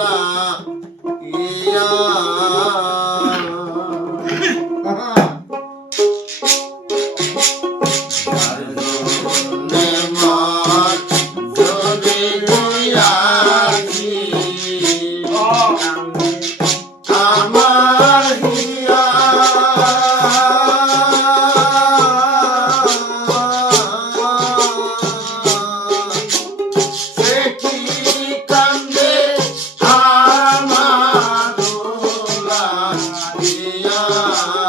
吧 Yeah.